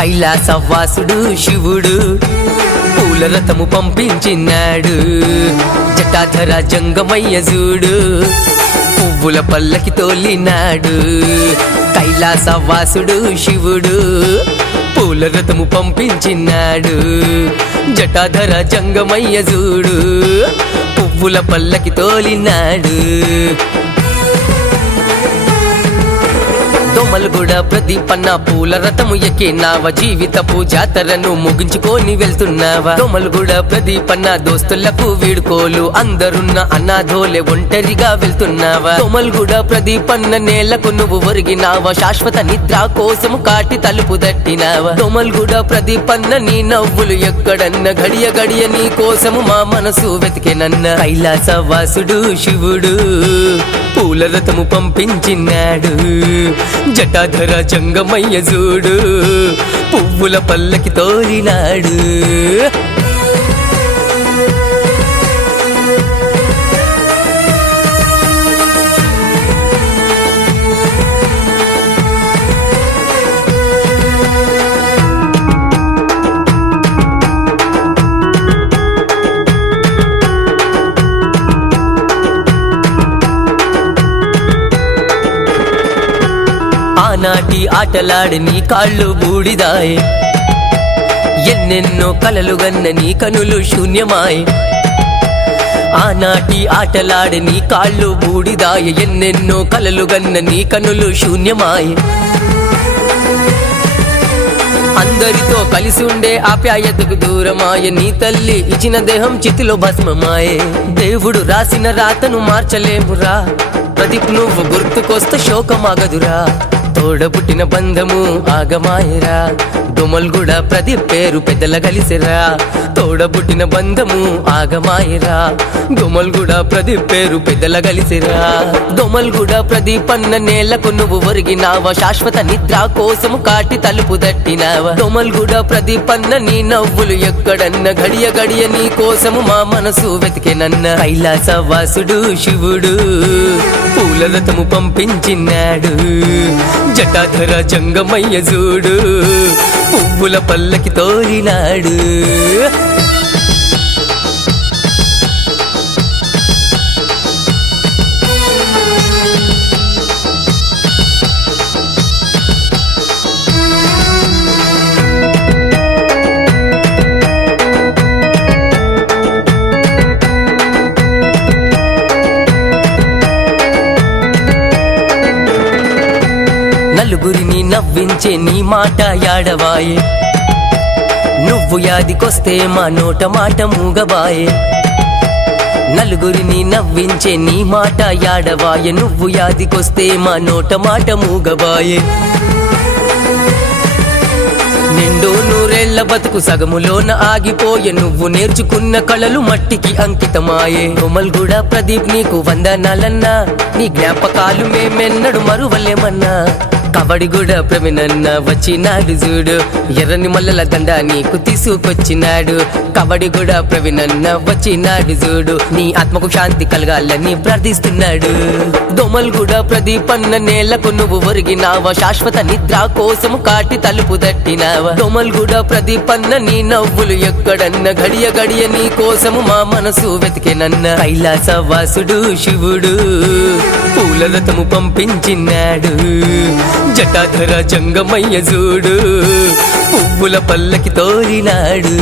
కైలాసవాసుడు శివుడు పూల రథము పంపించినాడు. జటాధర జంగమయ్య చూడు పువ్వుల పల్లకి తోలినాడు. కైలాసవాసుడు శివుడు పూల రథము పంపించినాడు. జటాధర జంగమయ్య చూడు పువ్వుల పల్లకి తోలినాడు. దోమలగూడ ప్రదీపన్న పూల రథము ఎక్కినావ, జీవితపు జాతరను ముగించుకొని వెళ్తున్నావా? దోమలగూడ ప్రదీపన్న దోస్తులకు వీడుకోలు, అందరున్న అన్నాధోలే ఒంటరిగా వెళ్తున్నావా? దోమలగూడ ప్రదీపన్న నేలకు నువ్వు ఒరిగినావా, శాశ్వత నిద్ర కోసము కాటి తలుపు దట్టినావా? దోమలగూడ ప్రదీపన్న నీ నవ్వులు ఎక్కడన్న, గడియ గడియ నీ కోసము మా మనసు వెతికెనన్న. కైలాసవాసుడు శివుడు పూల రథము పంపించినాడు. జటాధర జంగమయ్య చూడు పువ్వుల పల్లకి తోలినాడు. ఆనాటి ఆటలాడి నీ కాళ్ళు బూడిదాయే, ఎన్నెన్నో కలలు గన్న నీ కనులు శూన్యమాయే. ఆనాటి ఆటలాడి నీ కాళ్ళు బూడిదాయే, ఎన్నెన్నో కలలు గన్న నీ కనులు శూన్యమాయే. అందరితో కలిసి ఉండే ఆప్యాయతకు దూరమాయే, నీ తల్లి ఇచ్చిన దేహం చితిలో భస్మమాయే. దేవుడు రాసిన రాతను మార్చలేమురా, ప్రదీప్ నువ్వు గుర్తుకొస్తే శోకమాగదురా. తోడబుట్టిన బంధము ఆగమాయరా, దోమలగూడ ప్రదీప్ పేరు పెద్దల కలిసిరా. తోడబుట్టిన బంధము ఆగమాయరా, దోమలగూడ ప్రదీప్ పేరు పెద్దల కలిసిరా. దోమలగూడ ప్రదీపన్న నేలకు నువ్వు ఒరిగినావా, శాశ్వత నిద్ర కోసము కాటి తలుపు దట్టినావా? దోమలగూడ ప్రదీపన్న నీ నవ్వులు ఎక్కడన్న, గడియ గడియ నీ కోసము మా మనసు వెతికెనన్న. కైలాసవాసుడు శివుడు పూల రథము పంపించినాడు. జటాధర జంగమయ్య చూడు పువ్వుల పల్లకి తోలినాడు. నలుగురిని నవ్వించే నీ మాట యాడవాయే, నువ్వు యాదికొస్తే మా నోట మాట మూగబాయే. నలుగురిని నవ్వించే నీ మాట యాడవాయే, నువ్వు యాదికొస్తే మా నోట మాట మూగబాయే. నిండు నూరేళ్ల బతుకు సగములోన ఆగిపోయే, నువ్వు నేర్చుకున్న కళలు మట్టికి అంకితమాయే. దోమలగూడ ప్రదీప్ నీకు వందనాలన్నా, నీ జ్ఞాపకాలు మేమెన్నడు మరువలేమన్నా. కబడిగూడ ప్రవీణన్న వచ్చినాడు చూడు, ఎర్రని మల్లెల దండ నీకు తీసుకొచ్చినాడు. కబడిగూడ ప్రవీణన్న వచ్చినాడు చూడు, నీ ఆత్మకు శాంతి కలగాలని ప్రార్థిస్తున్నాడు. దోమలగూడ ప్రదీపన్న నేలకు నువ్వు ఒరిగినావా, శాశ్వత నిద్ర కోసము కాటి తలుపు దట్టినావా? దోమలగూడ ప్రదీపన్న నీ నవ్వులు ఎక్కడన్న, గడియ గడియ నీ కోసము మా మనసు వెతికెనన్న. కైలాసవాసుడు శివుడు పూల రథము పంపించినాడు. జటాధర జంగమయ్య చూడు పువ్వుల పల్లకి తోలినాడు.